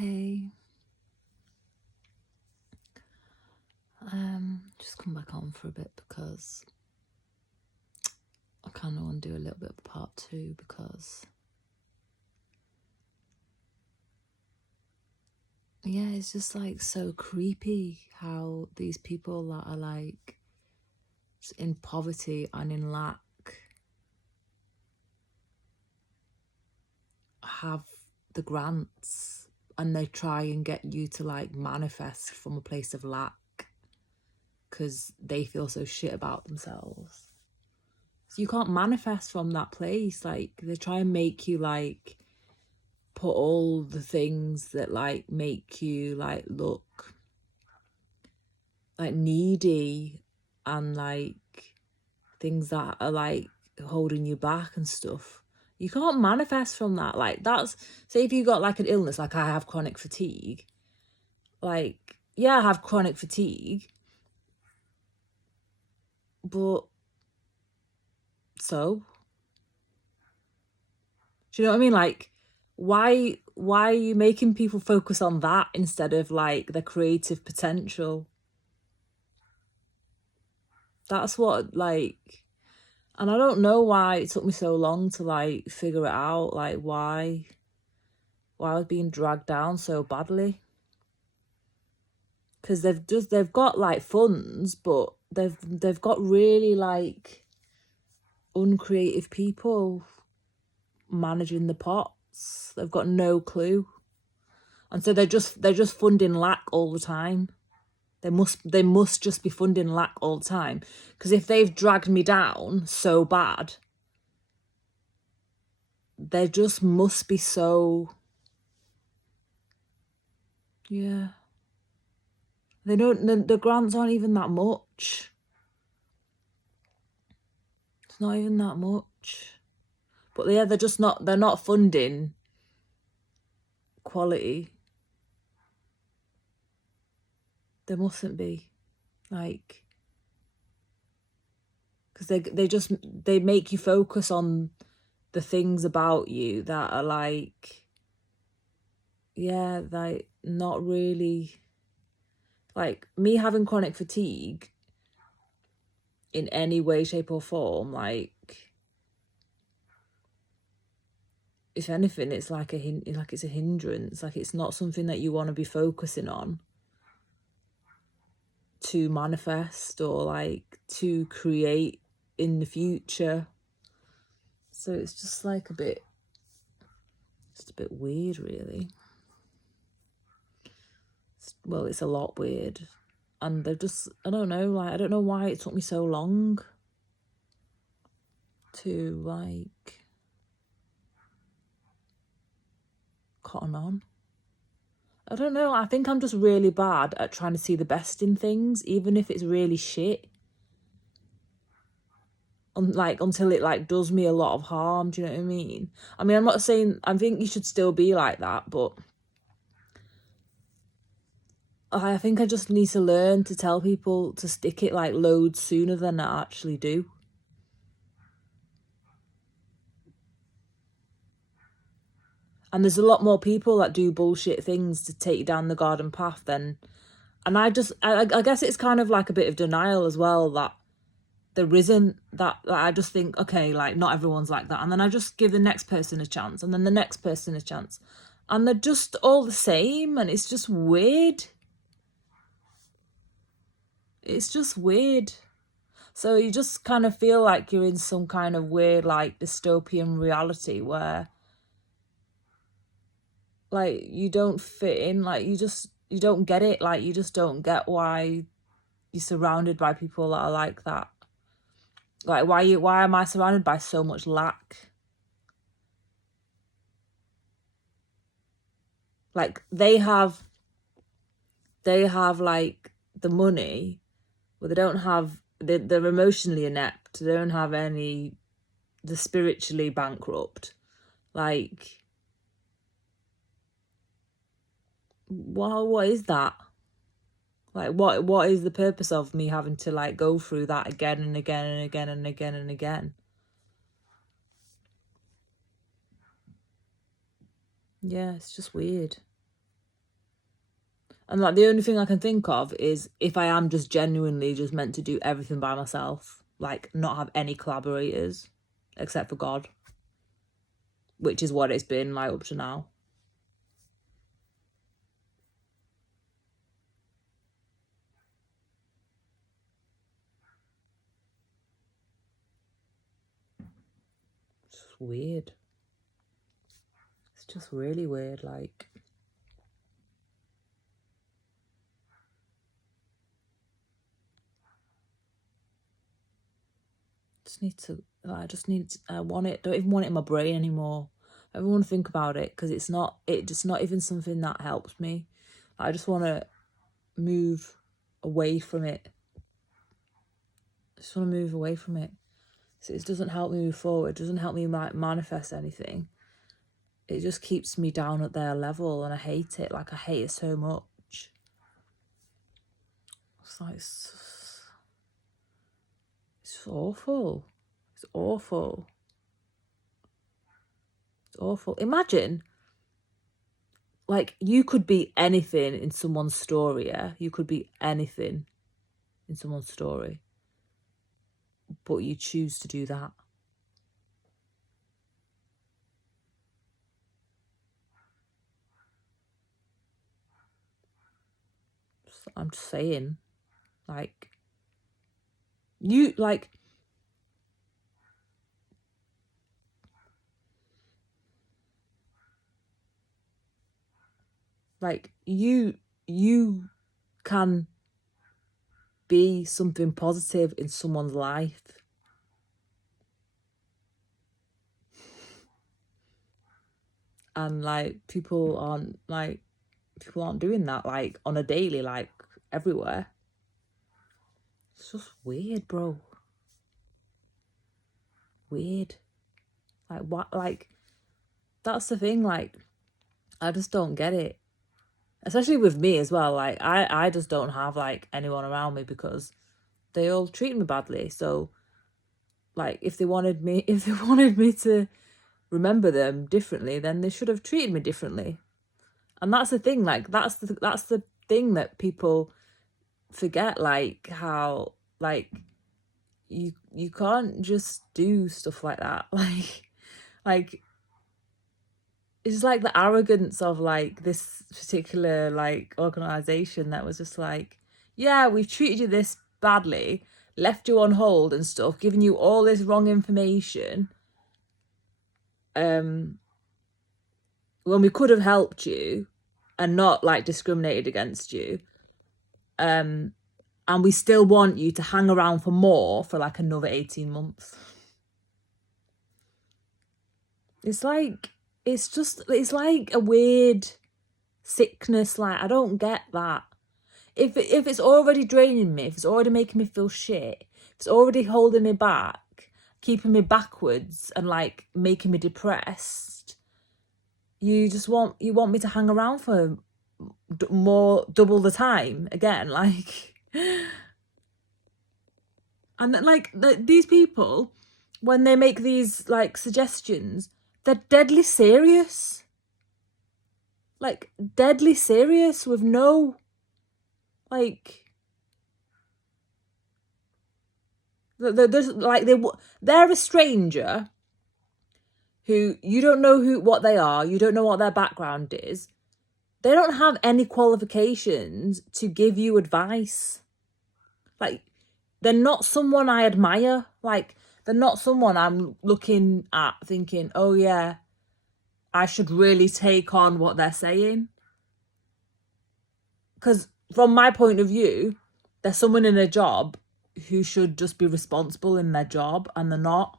Hey, just come back on for a bit because I kind of want to do a little bit of part 2 because yeah, it's just like so creepy how these people that are like in poverty and in lack have the grants and they try and get you to like manifest from a place of lack because they feel so shit about themselves. So you can't manifest from that place. Like they try and make you like put all the things that like make you like look like needy and like things that are like holding you back and stuff. You can't manifest from that. Like that's, say if you got like an illness, like I have chronic fatigue, like yeah, I have chronic fatigue, but so do you know what I mean? Like why are you making people focus on that instead of like the creative potential? That's what like, and I don't know why it took me so long to like figure it out, like why I was being dragged down so badly. Because they've got like funds, but they've got really like uncreative people managing the pots. They've got no clue. And so they're just funding lack all the time. They must just be funding lack all the time. Because if they've dragged me down so bad, they just must be so, yeah. They don't, the grants aren't even that much. It's not even that much. But yeah, they're not funding quality. They mustn't be. Like, because they make you focus on the things about you that are like, yeah, like not really, like me having chronic fatigue in any way, shape or form, like if anything, it's like it's a hindrance. Like it's not something that you want to be focusing on to manifest or like to create in the future. So it's just like a bit weird, really. Well, it's a lot weird. And they've just, I don't know, like, I don't know why it took me so long to, like, cotton on. I don't know, I think I'm just really bad at trying to see the best in things, even if it's really shit. Like, until it, like, does me a lot of harm, do you know what I mean? I mean, I'm not saying, I think you should still be like that, but I think I just need to learn to tell people to stick it, like, loads sooner than I actually do. And there's a lot more people that do bullshit things to take you down the garden path than... And I guess it's kind of like a bit of denial as well that there isn't that I just think, okay, like not everyone's like that. And then I just give the next person a chance and then the next person a chance. And they're just all the same and it's just weird. It's just weird. So you just kind of feel like you're in some kind of weird like dystopian reality where like you don't fit in, like you don't get it, like you just don't get why you're surrounded by people that are like that. Like why am I surrounded by so much lack? Like they have like the money, but they don't have, they're emotionally inept, they don't have any, they're spiritually bankrupt. Like what is that? Like what is the purpose of me having to like go through that again and again and again and again and again? Yeah, it's just weird. And like the only thing I can think of is if I am just genuinely just meant to do everything by myself, like not have any collaborators except for God, which is what it's been like up to now. It's just weird. It's just really weird, like. I want it, don't even want it in my brain anymore. I don't want to think about it because it's just not even something that helps me. I just want to move away from it. I just want to move away from it. So it doesn't help me move forward. It doesn't help me manifest anything. It just keeps me down at their level, and I hate it. Like, I hate it so much. It's like, it's awful. It's awful. It's awful. Imagine, like, you could be anything in someone's story, yeah? You could be anything in someone's story. But you choose to do that. I'm just saying, like, you, like, you can be something positive in someone's life. And like people aren't doing that like on a daily, like everywhere. It's just weird, bro. Weird. Like, what? Like, that's the thing, like, I just don't get it. Especially with me as well. Like, I just don't have like anyone around me because they all treat me badly. So like, if they wanted me to remember them differently, then they should have treated me differently. And that's the thing, like, that's the thing that people forget, like, how, like, you can't just do stuff like that. Like it's like the arrogance of like this particular like organization that was just like, yeah, we've treated you this badly, left you on hold and stuff, given you all this wrong information, when we could have helped you and not like discriminated against you, and we still want you to hang around for more for like another 18 months. It's like, it's like a weird sickness. Like, I don't get that. If it's already draining me, if it's already making me feel shit, if it's already holding me back, keeping me backwards and like making me depressed, you want me to hang around for more, double the time again, like. And like these people, when they make these like suggestions, they're deadly serious. Like, deadly serious with no, like, there's like, they're a stranger who you don't know what they are, you don't know what their background is. They don't have any qualifications to give you advice. Like, they're not someone I admire. Like, they're not someone I'm looking at thinking, oh yeah, I should really take on what they're saying. Because from my point of view, there's someone in a job who should just be responsible in their job, and they're not.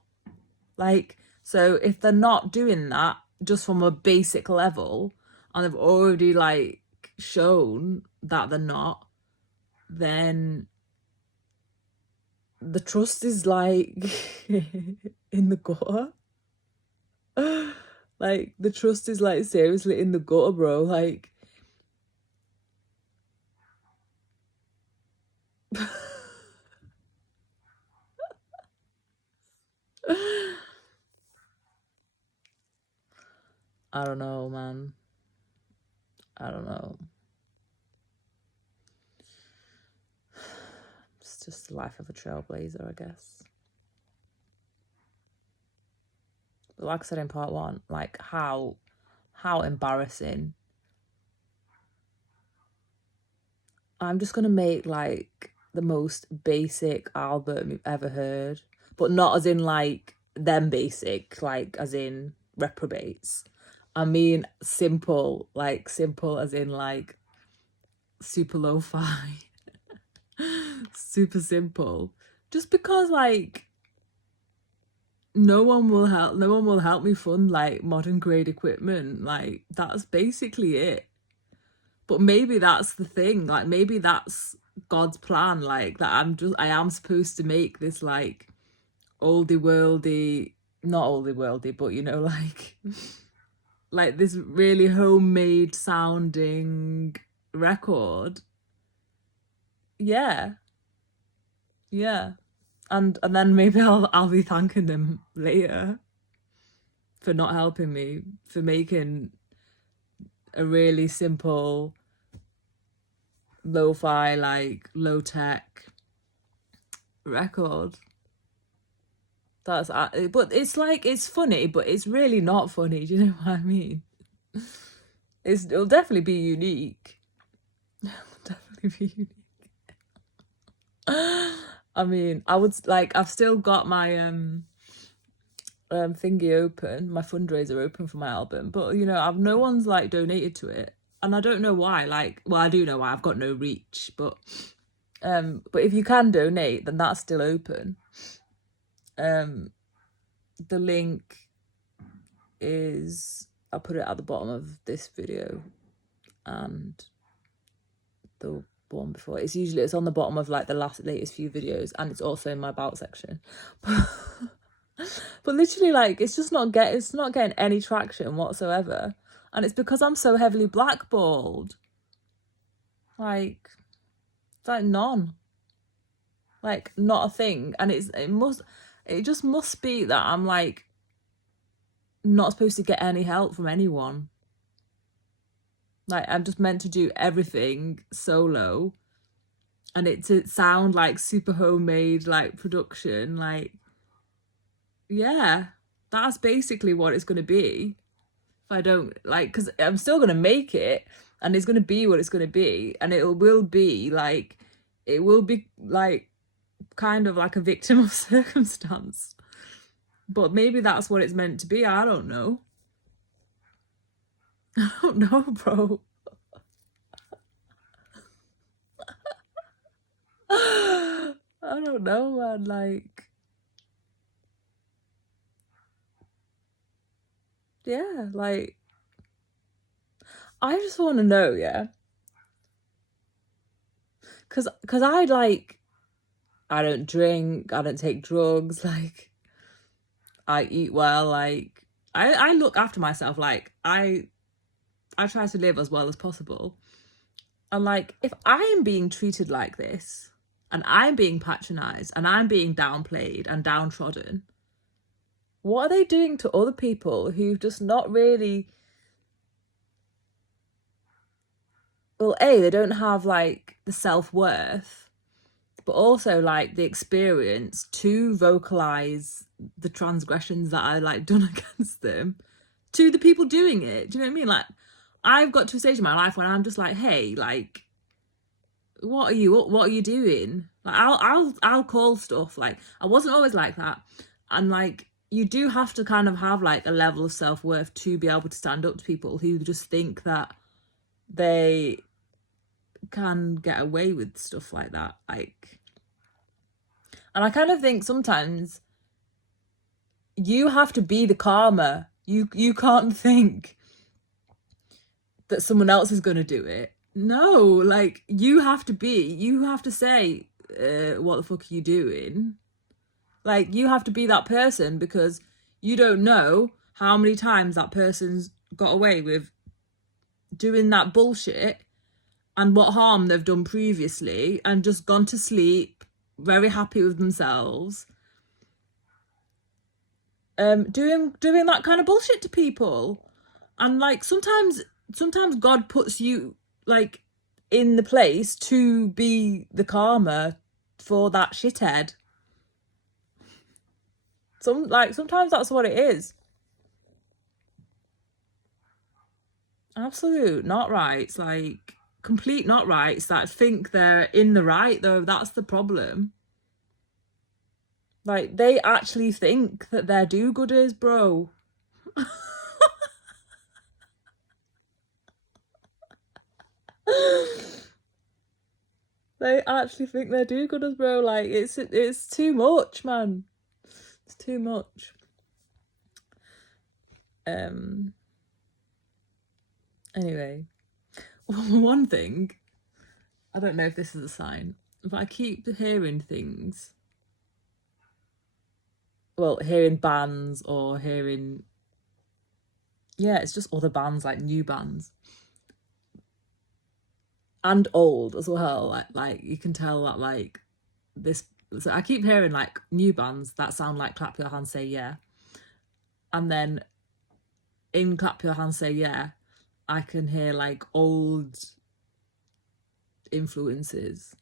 Like, so if they're not doing that just from a basic level, and they've already like shown that they're not, then the trust is like in the gutter. Like, the trust is like seriously in the gutter, bro. Like, I don't know, man. I don't know. just the life of a trailblazer, I guess. But like I said in part one, like how embarrassing. I'm just gonna make like the most basic album you've ever heard, but not as in like them basic, like as in reprobates. I mean simple as in like super lo-fi, super simple. Just because like no one will help me fund like modern grade equipment. Like that's basically it. But maybe that's the thing, like maybe that's God's plan, like that I am supposed to make this like oldie worldy, not oldie worldy, but you know, like this really homemade sounding record. Yeah. And then maybe I'll be thanking them later for not helping me, for making a really simple lo-fi, like low-tech record. That's but it's like it's funny, but it's really not funny. Do you know what I mean? It'll definitely be unique. Definitely be unique. I mean, I would like I've still got my thingy open, my fundraiser open for my album, but you know, no one's like donated to it, and I don't know why. Like, well, I do know why. I've got no reach, but if you can donate, then that's still open. The link is, I'll put it at the bottom of this video and the one before. It's on the bottom of like the latest few videos, and it's also in my about section. But literally, like, it's not getting any traction whatsoever, and it's because I'm so heavily blackballed. Like, it's like none, like not a thing, and it just must be that I'm like not supposed to get any help from anyone. Like, I'm just meant to do everything solo, and it to sound like super homemade, like production, like, yeah, that's basically what it's going to be. If I don't like, because I'm still going to make it, and it's going to be what it's going to be, and it will be like kind of like a victim of circumstance. But maybe that's what it's meant to be. I don't know. I don't know, bro. I don't know, man. Like, yeah, like, I just want to know, yeah. Cause I don't drink, I don't take drugs, like, I eat well, like, I look after myself, like, I try to live as well as possible. And like, if I am being treated like this, and I'm being patronized, and I'm being downplayed and downtrodden, what are they doing to other people who've just not really, well, they don't have like the self-worth, but also like the experience to vocalize the transgressions that are like done against them to the people doing it. Do you know what I mean? Like, I've got to a stage in my life when I'm just like, hey, like, what are you doing? Like, I'll call stuff. Like, I wasn't always like that, and like, you do have to kind of have like a level of self-worth to be able to stand up to people who just think that they can get away with stuff like that. Like, and I kind of think sometimes you have to be the karma. You can't think that someone else is going to do it. No, like, you have to say, what the fuck are you doing? Like, you have to be that person, because you don't know how many times that person's got away with doing that bullshit, and what harm they've done previously, and just gone to sleep very happy with themselves, doing that kind of bullshit to people. And like, sometimes God puts you like in the place to be the karma for that shithead. Sometimes that's what it is. Absolute not rights, like complete not rights that think they're in the right, though. That's the problem. Like, they actually think that they're do-gooders, bro. They actually think they're do-gooders, bro. Like, it's too much, man. It's too much. Anyway, one thing, I don't know if this is a sign, but I keep hearing things. Well, hearing bands or hearing, yeah, it's just other bands, like new bands. And old as well. Like you can tell that like this. So I keep hearing like new bands that sound like Clap Your Hands Say Yeah. And then in Clap Your Hands Say Yeah, I can hear like old influences.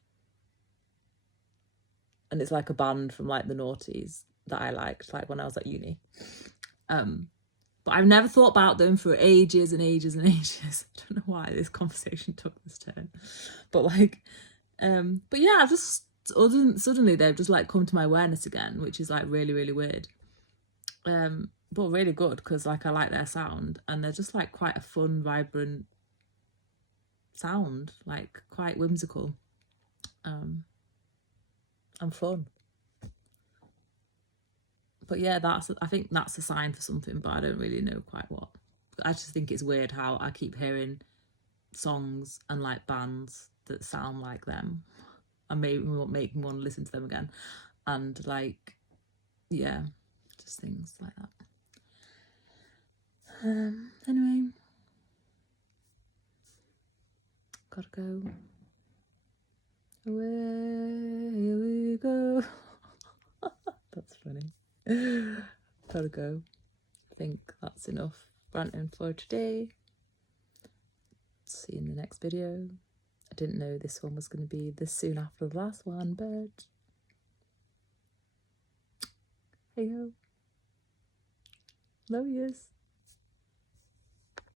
And it's like a band from like the noughties that I liked, like when I was at uni. But I've never thought about them for ages and ages and ages. I don't know why this conversation took this turn. But like, but yeah, I've just suddenly they've just like come to my awareness again, which is like really, really weird. But really good, because like I like their sound, and they're just like quite a fun, vibrant sound, like quite whimsical, and fun. But yeah, I think that's a sign for something, but I don't really know quite what. I just think it's weird how I keep hearing songs and like bands that sound like them, and maybe make me want to listen to them again, and like, yeah, just things like that. Anyway, gotta go. Away we go. That's funny. Gotta go. I think that's enough ranting for today. See you in the next video. I didn't know this one was going to be this soon after the last one, but hey ho. Love yous.